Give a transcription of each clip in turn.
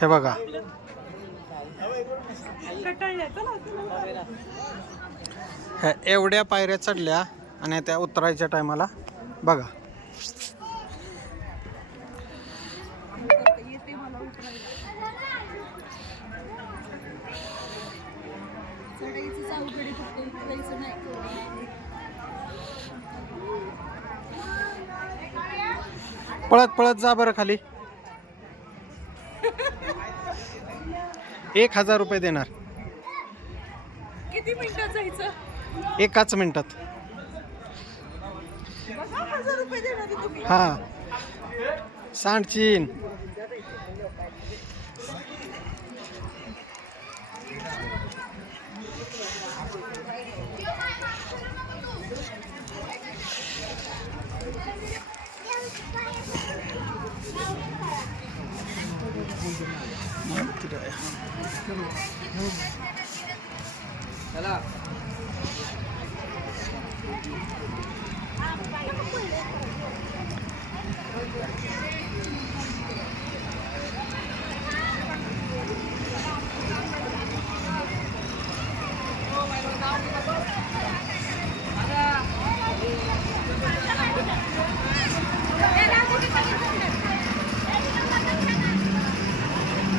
हे बघा, ह्या एवढ्या पायऱ्या चढल्या आणि त्या उतरायच्या टायमाला बघा. पळत पळत जा बरं खाली. 1000 रुपये देणार. किती मिनिटात जायचं? 1 मिनिटात. 1000 रुपये देणार तुम्ही? हा, सांडचीन. चला.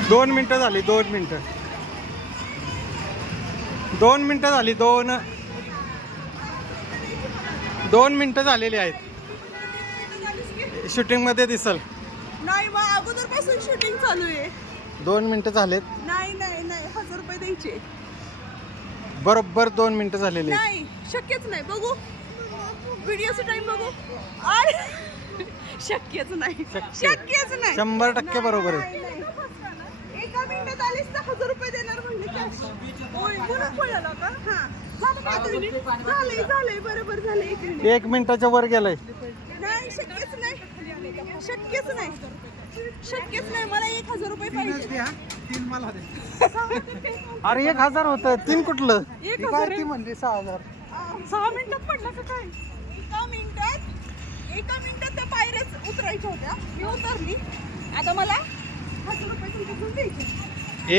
2 मिनिटं झाली. 2 मिनिटं. 2 मिनिटं झाली. 2 मिनिटं झालेली आहेत. शूटिंग मध्ये दिसल. नाही, मग अगोदर पासून शूटिंग चालू आहे. 2 मिनिटं झालेत. नाही नाही नाही, 1000 रुपये द्यायचे. बरोबर 2 मिनिटं झालेली आहेत. नाही, शक्यच नाही. बघू व्हिडिओचा टाइम बघू. अरे शक्यच नाही, शक्यच नाही. 100% बरोबर आहे. नाही, नाही. एका मिनिटात आलीस तर 1000 रुपये देणार म्हणले कॅश. होय, म्हणून पळाला का? हा, झालं का 2 मिनिट? झालंय बरोबर झालंय. 1 मिनिट. 1 मिनिटाच्या वर गेलंय. नाही, शक्यच नाही. शक्यच नाही. शक्यच नाही. मला 1000 रुपये पाहिजे. अरे 1000 होतं. 3 कुठलं? 1000 म्हणली 6000. 6 मिनिटात पडला का काय? एका मिनिटात त्या पायऱ्याच उतरायच्या होत्या. मी उतरली. आता मला 1000 रुपये तुमच्याकडून द्यायचे.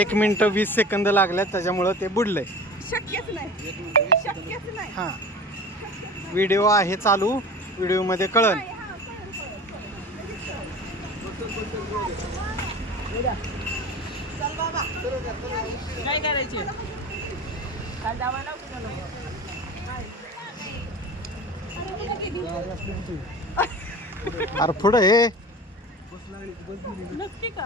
1 मिनिट 20 सेकंद लागल्यात, त्याच्यामुळं ते बुडलंय. शक्यच नाही. शक्यच नाही. हा, व्हिडिओ आहे चालू. व्हिडिओ मध्ये कळन. नाही, हा, चल बाबा. काय करायचे? काल दावाला अरे पुढे हे नक्की का?